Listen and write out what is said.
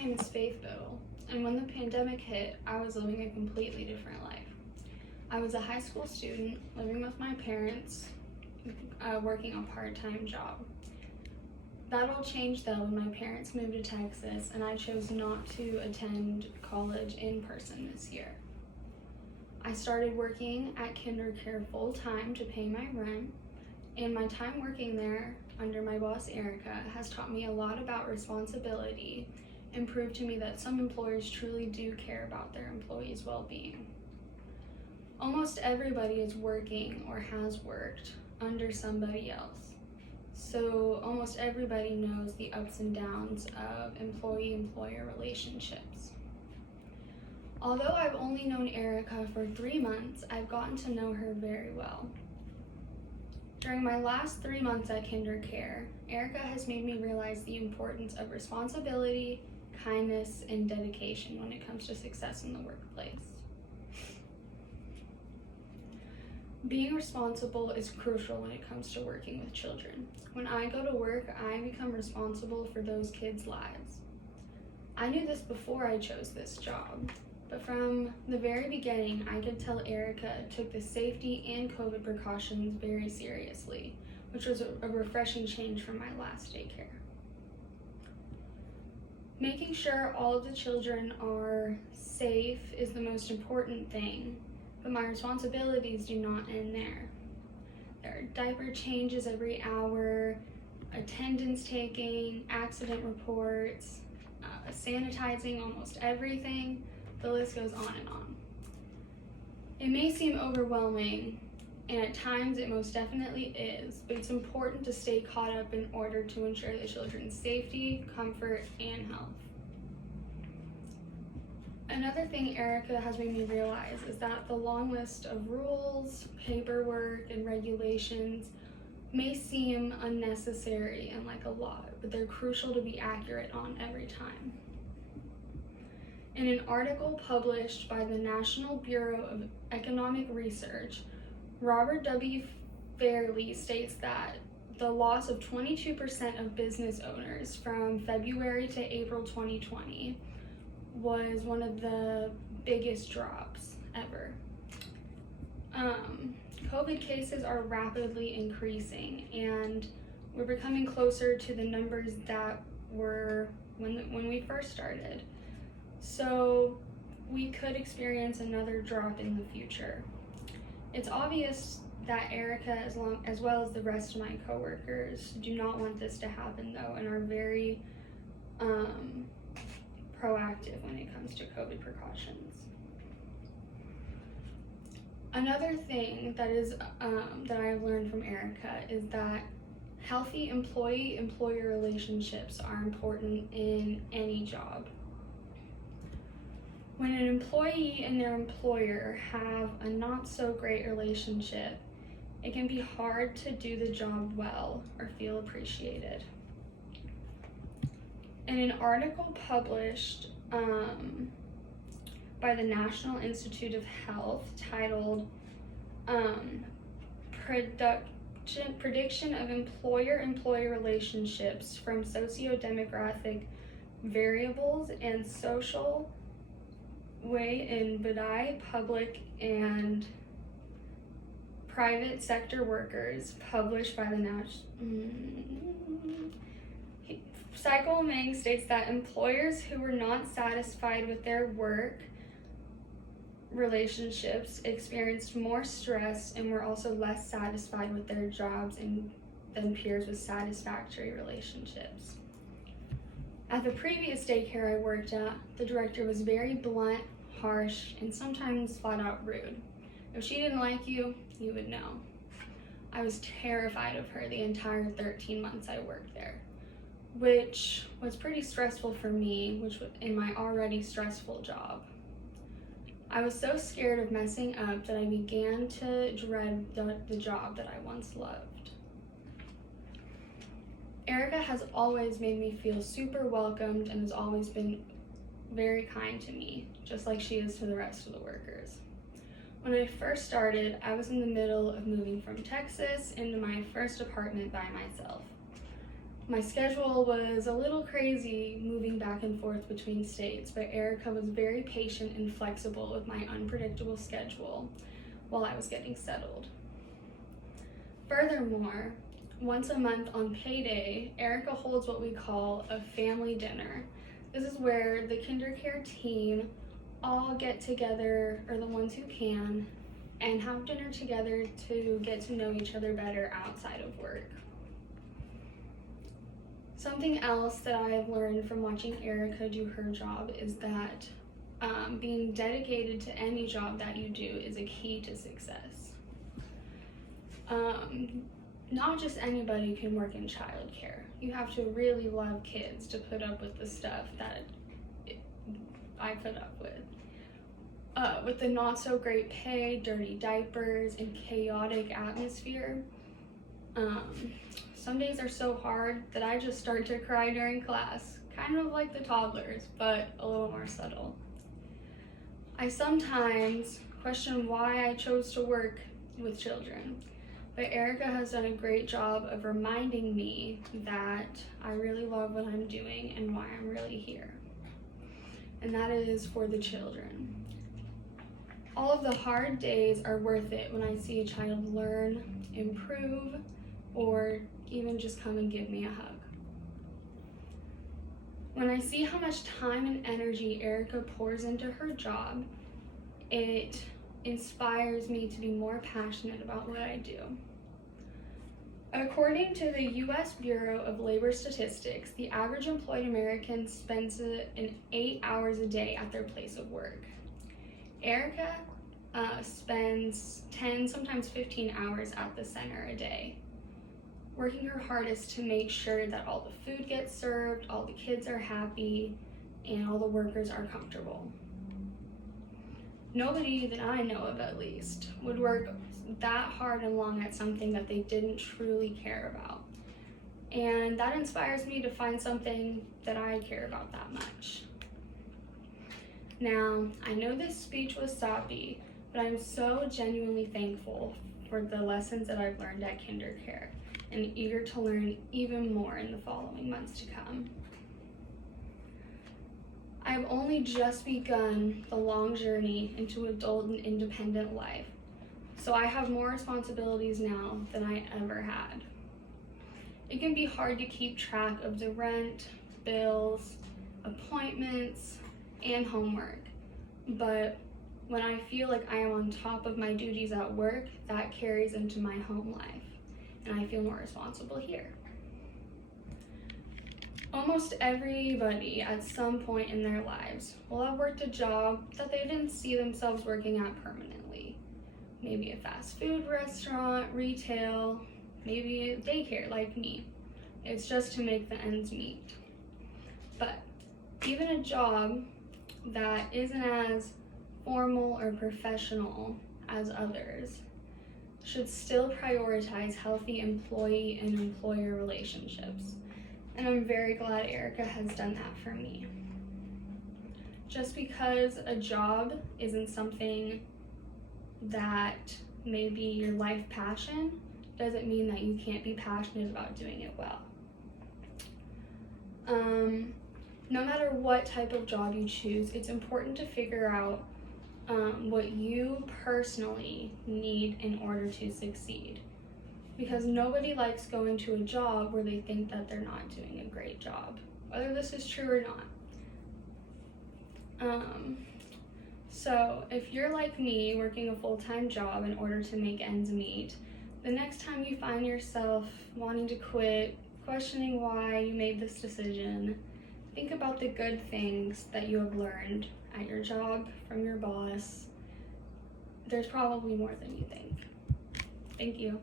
name is Faith Biddle, and when the pandemic hit, I was living a completely different life. I was a high school student living with my parents, working a part-time job. That all changed though when my parents moved to Texas and I chose not to attend college in person this year. I started working at KinderCare full-time to pay my rent, and my time working there under my boss Erica has taught me a lot about responsibility and proved to me that some employers truly do care about their employees' well-being. Almost everybody is working or has worked under somebody else, so almost everybody knows the ups and downs of employee-employer relationships. Although I've only known Erica for 3 months, I've gotten to know her very well. During my last 3 months at KinderCare, Erica has made me realize the importance of responsibility, kindness, and dedication when it comes to success in the workplace. Being responsible is crucial when it comes to working with children. When I go to work, I become responsible for those kids' lives. I knew this before I chose this job, but from the very beginning, I could tell Erica took the safety and COVID precautions very seriously, which was a refreshing change from my last daycare. Making sure all of the children are safe is the most important thing, but my responsibilities do not end there. There are diaper changes every hour, attendance taking, accident reports, sanitizing almost everything. The list goes on and on. It may seem overwhelming, and at times it most definitely is, but it's important to stay caught up in order to ensure the children's safety, comfort, and health. Another thing Erica has made me realize is that the long list of rules, paperwork, and regulations may seem unnecessary and like a lot, but they're crucial to be accurate on every time. In an article published by the National Bureau of Economic Research, Robert W. Fairley states that the loss of 22% of business owners from February to April 2020 was one of the biggest drops ever. COVID cases are rapidly increasing, and we're becoming closer to the numbers that were when we first started. So we could experience another drop in the future. It's obvious that Erica, as well as the rest of my coworkers, do not want this to happen though, and are very proactive when it comes to COVID precautions. Another thing that I have learned from Erica is that healthy employee-employer relationships are important in any job. When an employee and their employer have a not so great relationship, it can be hard to do the job well or feel appreciated. In an article published by the National Institute of Health titled Prediction of Employer-Employee Relationships from Socio-Demographic Variables and Social Way in Budai Public and Private Sector Workers, published by the Cycle Meng states that employers who were not satisfied with their work relationships experienced more stress and were also less satisfied with their jobs than peers with satisfactory relationships. At the previous daycare I worked at, the director was very blunt, harsh, and sometimes flat out rude. If she didn't like you, you would know. I was terrified of her the entire 13 months I worked there, which was pretty stressful for me, which was in my already stressful job. I was so scared of messing up that I began to dread the job that I once loved. Erica has always made me feel super welcomed and has always been very kind to me, just like she is to the rest of the workers. When I first started, I was in the middle of moving from Texas into my first apartment by myself. My schedule was a little crazy moving back and forth between states, but Erica was very patient and flexible with my unpredictable schedule while I was getting settled. Furthermore, once a month on payday, Erica holds what we call a family dinner. This is where the KinderCare team all get together, or the ones who can, and have dinner together to get to know each other better outside of work. Something else that I have learned from watching Erica do her job is that being dedicated to any job that you do is a key to success. Not just anybody can work in childcare. You have to really love kids to put up with the stuff that I put up with. With the not so great pay, dirty diapers, and chaotic atmosphere, some days are so hard that I just start to cry during class, kind of like the toddlers, but a little more subtle. I sometimes question why I chose to work with children, but Erica has done a great job of reminding me that I really love what I'm doing and why I'm really here. And that is for the children. All of the hard days are worth it when I see a child learn, improve, or even just come and give me a hug. When I see how much time and energy Erica pours into her job, it inspires me to be more passionate about what I do. According to the U.S. Bureau of Labor Statistics, the average employed American spends 8 hours a day at their place of work. Erica spends 10, sometimes 15 hours at the center a day, working her hardest to make sure that all the food gets served, all the kids are happy, and all the workers are comfortable. Nobody that I know of, at least, would work that hard and long at something that they didn't truly care about. And that inspires me to find something that I care about that much. Now, I know this speech was soppy, but I'm so genuinely thankful for the lessons that I've learned at KinderCare, and eager to learn even more in the following months to come. I have only just begun the long journey into adult and independent life, so I have more responsibilities now than I ever had. It can be hard to keep track of the rent, bills, appointments, and homework, but when I feel like I am on top of my duties at work, that carries into my home life, and I feel more responsible here. Almost everybody at some point in their lives will have worked a job that they didn't see themselves working at permanently. Maybe a fast food restaurant, retail, maybe a daycare like me. It's just to make the ends meet. But even a job that isn't as formal or professional as others should still prioritize healthy employee and employer relationships. And I'm very glad Erica has done that for me. Just because a job isn't something that may be your life passion doesn't mean that you can't be passionate about doing it well. No matter what type of job you choose, it's important to figure out what you personally need in order to succeed. Because nobody likes going to a job where they think that they're not doing a great job, whether this is true or not. So if you're like me, working a full-time job in order to make ends meet, the next time you find yourself wanting to quit, questioning why you made this decision, think about the good things that you have learned at your job, from your boss. There's probably more than you think. Thank you.